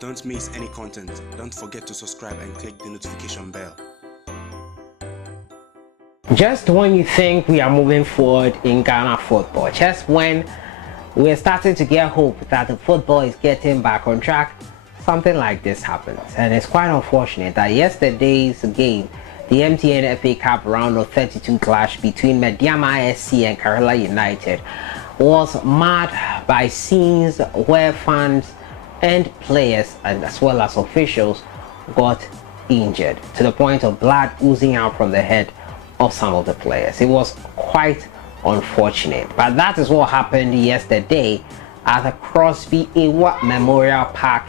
Don't miss any content. Don't forget to subscribe and click the notification bell. Just when you think we are moving forward in Ghana football, just when we're starting to get hope that the football is getting back on track, something like this happens. And it's quite unfortunate that yesterday's game, the MTN FA Cup round of 32 clash between Medeama SC and Karela United, was marred by scenes where fans and players, and as well as officials, got injured to the point of blood oozing out from the head of some of the players. It was quite unfortunate, but that is what happened yesterday at the Crosby Ewa Memorial Park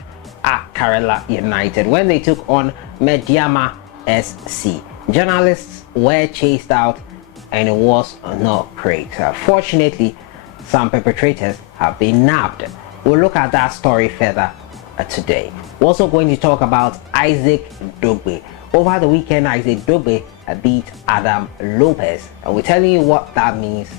at Karela United when they took on Medeama SC. Journalists were chased out and it was not great. Fortunately, some perpetrators have been nabbed. We'll look at that story further today. We're also going to talk about Isaac Dogbe. Over the weekend, Isaac Dogbe beat Adam Lopez, and we're telling you what that means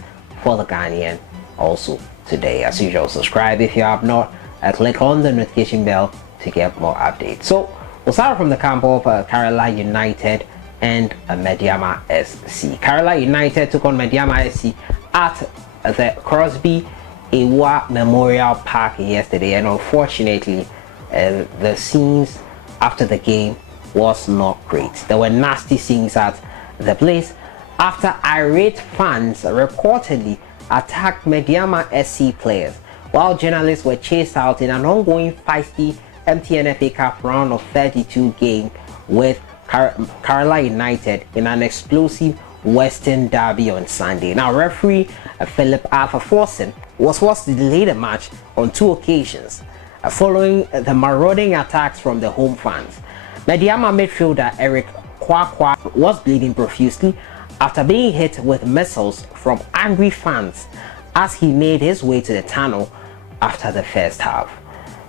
for the Ghanaian also today. As usual, subscribe if you have not, click on the notification bell to get more updates. So we'll start from the camp of Karela United and Medeama SC. Karela United took on Medeama SC at the Crosby Ewa Memorial Park yesterday, and unfortunately the scenes after the game was not great. There were nasty scenes at the place after irate fans reportedly attacked Medeama SC players, while journalists were chased out in an ongoing feisty MTN FA Cup round of 32 game with Karela United in an explosive Western Derby on Sunday. Now, referee Philip Arthur Forson was forced to delay the match on 2 occasions following the marauding attacks from the home fans. Medeama midfielder Eric Kwara was bleeding profusely after being hit with missiles from angry fans as he made his way to the tunnel after the first half.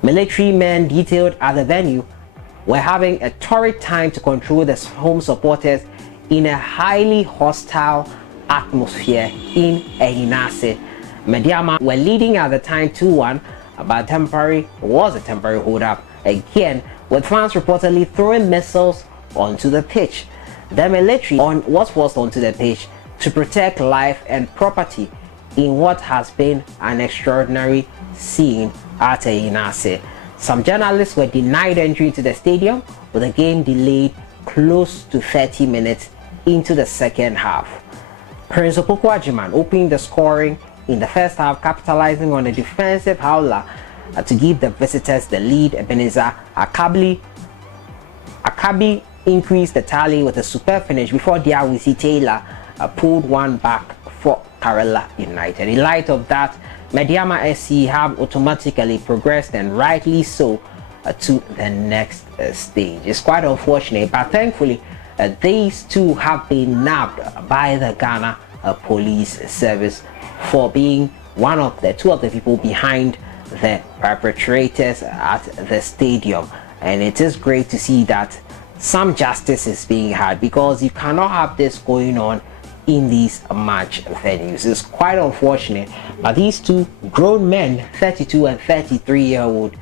Military men detailed at the venue were having a torrid time to control the home supporters in a highly hostile atmosphere in Ehinase. Medeama were leading at the time 2-1, but was a temporary hold-up again, with fans reportedly throwing missiles onto the pitch. The military was forced onto the pitch to protect life and property in what has been an extraordinary scene at Ehinase. Some journalists were denied entry to the stadium, with the game delayed close to 30 minutes into the second half. Prince Opoku opening the scoring in the first half, capitalizing on a defensive howler to give the visitors the lead. Ebenezer Akabi increased the tally with a superb finish before Diawisi Taylor pulled one back for Karela United. In light of that, Medeama SC have automatically progressed, and rightly so, to the next stage. It's quite unfortunate, but thankfully these two have been nabbed by the Ghana Police Service for being two of the people behind the perpetrators at the stadium. And it is great to see that some justice is being had, because you cannot have this going on in these match venues. It's quite unfortunate, but these two grown men, 32 and 33-year-old,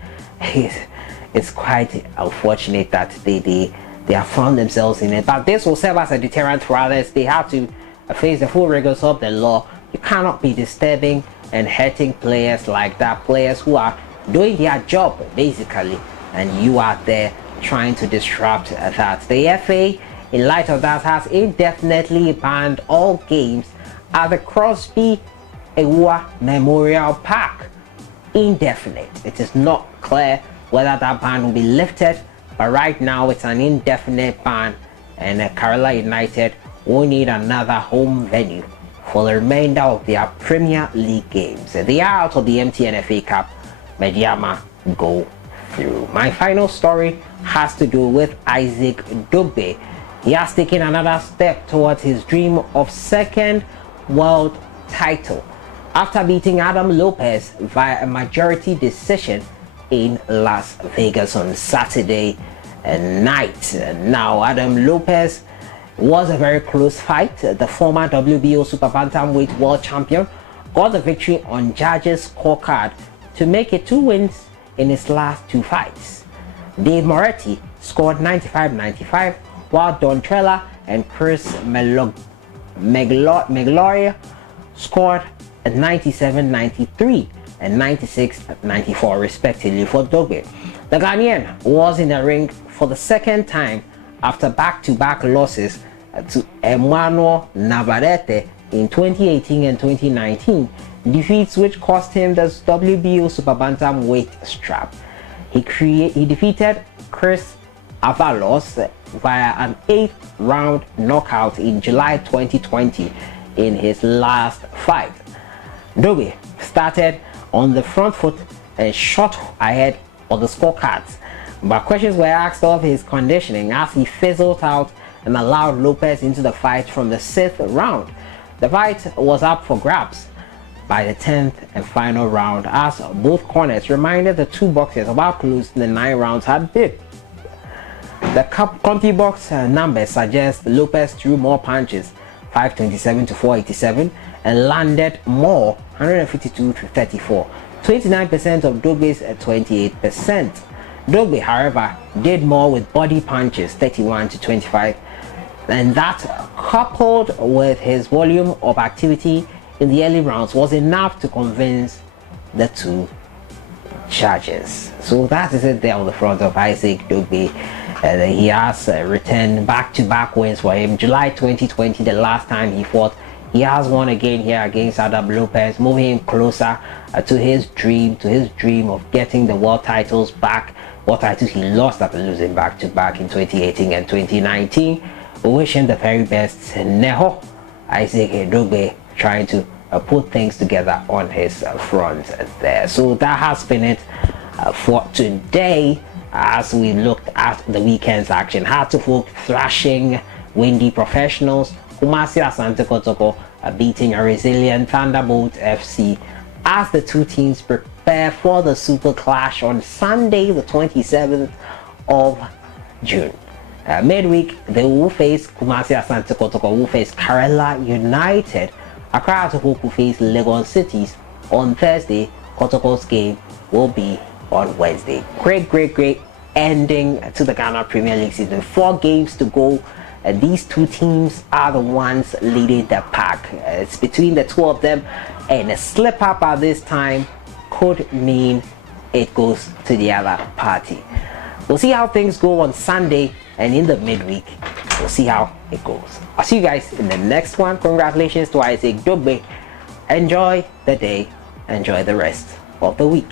it's quite unfortunate that they have found themselves in it. But this will serve as a deterrent for others. They have to face the full rigors of the law. You cannot be disturbing and hurting players like that, players who are doing their job basically, and you are there trying to disrupt that. The FA, in light of that, has indefinitely banned all games at the Crosby Ewa Memorial Park. Indefinite. It is not clear whether that ban will be lifted, but right now it's an indefinite ban, and Karela United will need another home venue for the remainder of their Premier League games. They are out of the MTN FA Cup. Medeama go through. My final story has to do with Isaac Dogbe. He has taken another step towards his dream of second world title after beating Adam Lopez via a majority decision in Las Vegas on Saturday night. Now, Adam Lopez was a very close fight. The former WBO Super Bantamweight world champion got the victory on judges' scorecard to make it 2 wins in his last 2 fights. Dave Moretti scored 95-95, while Don Trella and Chris Megloria scored 97-93 and 96-94 respectively for Dogbe. The Ghanaian was in the ring for the second time after back-to-back losses to Emmanuel Navarrete in 2018 and 2019, defeats which cost him the WBO Super Bantamweight strap. He defeated Chris Avalos via an 8th round knockout in July 2020 in his last fight. Dogbe started on the front foot and shot ahead of the scorecards, but questions were asked of his conditioning as he fizzled out and allowed Lopez into the fight from the 6th round. The fight was up for grabs by the 10th and final round as both corners reminded the two boxers of how close the 9 rounds had been. The CompuBox numbers suggest Lopez threw more punches, 527 to 487, and landed more, 152 to 34, 29% of Dogbe's 28%. Dogbe, however, did more with body punches, 31 to 25, and that, coupled with his volume of activity in the early rounds, was enough to convince the two judges. So that is it there on the front of Isaac Dogbe. He has returned back-to-back wins for him. July 2020, the last time he fought. He has won again here against Adam Lopez, moving him closer to his dream of getting the world titles back. World titles he lost after losing back-to-back in 2018 and 2019. We wish him the very best. Neho Isaac Dogbe trying to put things together on his front there. So that has been it for today as we looked at the weekend's action. Hartlepool thrashing Windy Professionals, Kumasi Asante Kotoko beating a resilient Thunderbolt FC as the two teams prepare for the Super Clash on Sunday the 27th of June. Midweek, they will face Kumasi Asante Kotoko, will face Karela United. Accra Hartlepool will face Lagos Cities on Thursday. Kotoko's game will be on Wednesday. Great ending to the Ghana Premier League season. 4 games to go. These two teams are the ones leading the pack. It's between the two of them, and a slip up at this time could mean it goes to the other party. We'll see how things go on Sunday, and in the midweek we'll see how it goes. I'll see you guys in the next one. Congratulations to Isaac Dogbe. Enjoy the day, enjoy the rest of the week.